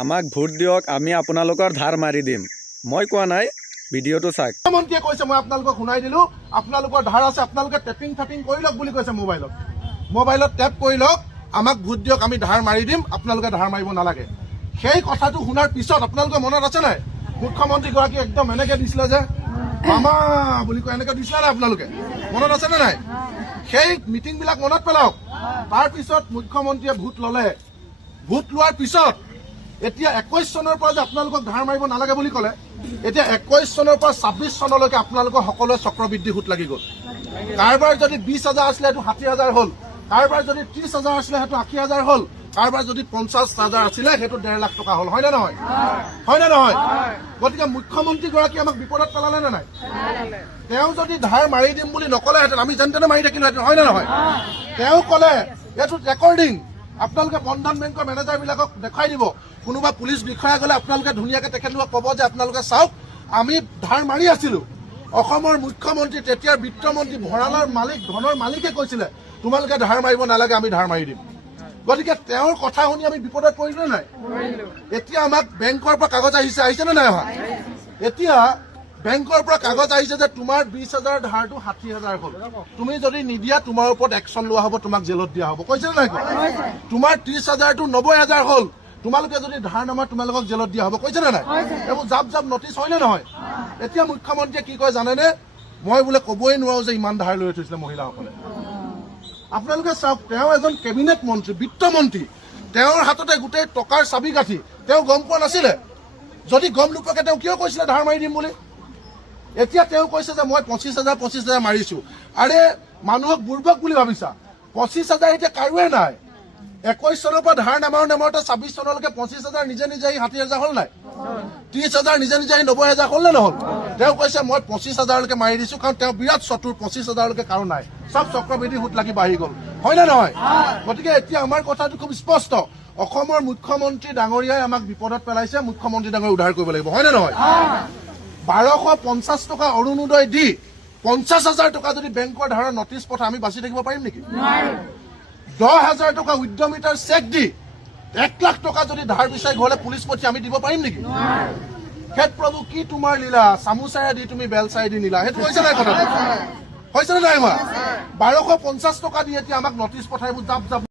আমাক ভোট দিয়ক, আমি আপোনালোকৰ ধাৰ মাৰি দিম। মই কোৱা নাই, ভিডিঅ'টো চাওক। মুখ্যমন্ত্ৰীয়ে কৈছে মই আপোনালোকক শুনাই দিলো, আপোনালোকৰ ধাৰ আছে, আপোনালোকে টেপিং কৰি লওক বুলি কৈছে। মোবাইলত টেপ কৰি লওক, আমাক ভোট দিয়ক, আমি ধাৰ মাৰি দিম, আপোনালোকে ধাৰ মাৰিব নালাগে। সেই কথাটো শুনাৰ পিছত আপোনালোকৰ মনত আছে নাই, মুখ্যমন্ত্ৰীগৰাকী একদম এনেকে দিছিলে যে মামা বুলি কয়, এনেকে দিছিলে নাই আপোনালোকে? মনত আছে নে নাই? সেই মিটিং বিলাক মনত পেলাওক। তাৰ পিছত মুখ্যমন্ত্ৰীয়ে ভোট ললে। ভোট লোৱাৰ পিছত এতিয়া 21 চনৰ পৰা যে আপোনালোকক ধাৰ মাৰিব নালাগে বুলি ক'লে, এতিয়া 21 চনৰ পৰা 26 চনলৈকে আপোনালোকৰ সকলোৱে চক্ৰবৃদ্ধি সুত লাগি গ'ল। কাৰোবাৰ যদি 20,000 আছিলে সেইটো 60,000 হ'ল, কাৰোবাৰ যদি 30,000 আছিলে সেইটো 80,000 হ'ল, কাৰোবাৰ যদি 50,000 আছিলে সেইটো 1.5 লাখ টকা হ'ল। হয় নে নহয়? হয় নে নহয়? গতিকে মুখ্যমন্ত্ৰীগৰাকী আমাক বিপদত পেলালে নে নাই? তেওঁ যদি ধাৰ মাৰি দিম বুলি নকলেহেঁতেন, আমি যেন তেনে মাৰি থাকিলোহেঁতেন। হয় নে নহয়? তেওঁ ক'লে, এইটো ৰেকৰ্ডিং, আপোনালোকে বন্ধন বেংকৰ মেনেজাৰ বিলাকক দেখাই দিব। কোনোবা পুলিচ বিষয়া গ'লে আপোনালোকে ধুনীয়াকে তেখেতলোকক ক'ব যে আপোনালোকে চাওক, আমি ধাৰ মাৰি আছিলো। অসমৰ মুখ্যমন্ত্ৰী, তেতিয়াৰ বিত্তমন্ত্ৰী, ভঁৰালৰ মালিক, ধনৰ মালিকে কৈছিলে তোমালোকে ধাৰ মাৰিব নালাগে, আমি ধাৰ মাৰি দিম। গতিকে তেওঁৰ কথা শুনি আমি বিপদত পৰিলো নাই? এতিয়া আমাক বেংকৰ পৰা কাগজ আহিছে নে নাই অহা? এতিয়া বেংকৰ পৰা কাগজ আহিছে যে তোমাৰ 20,000 ধাৰটো 60,000 হ'ল, তুমি যদি নিদিয়া তোমাৰ ওপৰত একশ্যন লোৱা হ'ব, তোমাক জেলত দিয়া হ'ব। কৈছে নে নাই? তোমাৰ 30,000টো 90,000 হ'ল, তোমালোকে যদি ধাৰ নামাৰা তোমালোকক জেলত দিয়া হ'ব। কৈছে নে নাই? এইবোৰ জাপ নটিচ হয় নে নহয়? এতিয়া মুখ্যমন্ত্ৰীয়ে কি কয় জানেনে? মই বোলে ক'বই নোৱাৰো যে ইমান ধাৰ লৈ থৈছিলে মহিলাসকলে। আপোনালোকে চাওক, তেওঁ এজন কেবিনেট মন্ত্ৰী, বিত্তমন্ত্ৰী, তেওঁৰ হাততে গোটেই টকাৰ চাবিকাঠি। তেওঁ গম পোৱা নাছিলে? যদি গম নোপোৱাকে তেওঁ কিয় কৈছিলে ধাৰ মাৰি দিম বুলি? এতিয়া তেওঁ কৈছে যে মই 25,000 মাৰিছো। আৰে মানুহক বুৰ্বক বুলি ভাবিছা? 25,000 এতিয়া কাৰোৱে নাই। 21 চনৰ পৰা ধাৰ নামাৰোতে 26 চনলৈকে 25,000 নিজে 60,000 হ'ল নাই? 30,000 নিজে 90,000 হ'ল নে নহ'ল? তেওঁ কৈছে মই 25,000লৈকে মাৰি দিছো, কাৰণ তেওঁ বিৰাট চতুৰ। 25,000লৈকে কাৰো নাই, চব চক্ৰবৃদ্ধি সুত লাগি বাঢ়ি গ'ল। হয় নে নহয়? গতিকে এতিয়া আমাৰ কথাটো খুব স্পষ্ট, অসমৰ মুখ্যমন্ত্ৰী ডাঙৰীয়াই আমাক বিপদত পেলাইছে। মুখ্যমন্ত্ৰী ডাঙৰীয়া উদ্ধাৰ কৰিব লাগিব। হয় নে নহয়? 1250 টকা অৰুণোদয় দি 50,000 টকা যদি বেংকৰ ধাৰৰ নটিচ পঠাই আমি বাচি থাকিব পাৰিম নেকি? 10,000 টকা উদ্যমিতাৰ চেক দি 1 লাখ টকা যদি ধাৰ বিচাৰি ঘৰলে পুলিচ পঠি আমি দিব পাৰিম নেকি? হে প্ৰভু, কি তোমাৰ লীলা, চামুচাৰে দি তুমি বেলচাৰে দি নিলা। সেইটো হৈছে নাই কথাটো? হৈছে নে নাই হোৱা? 1250 টকা দি এতিয়া আমাক নটিচ পঠাই জাপ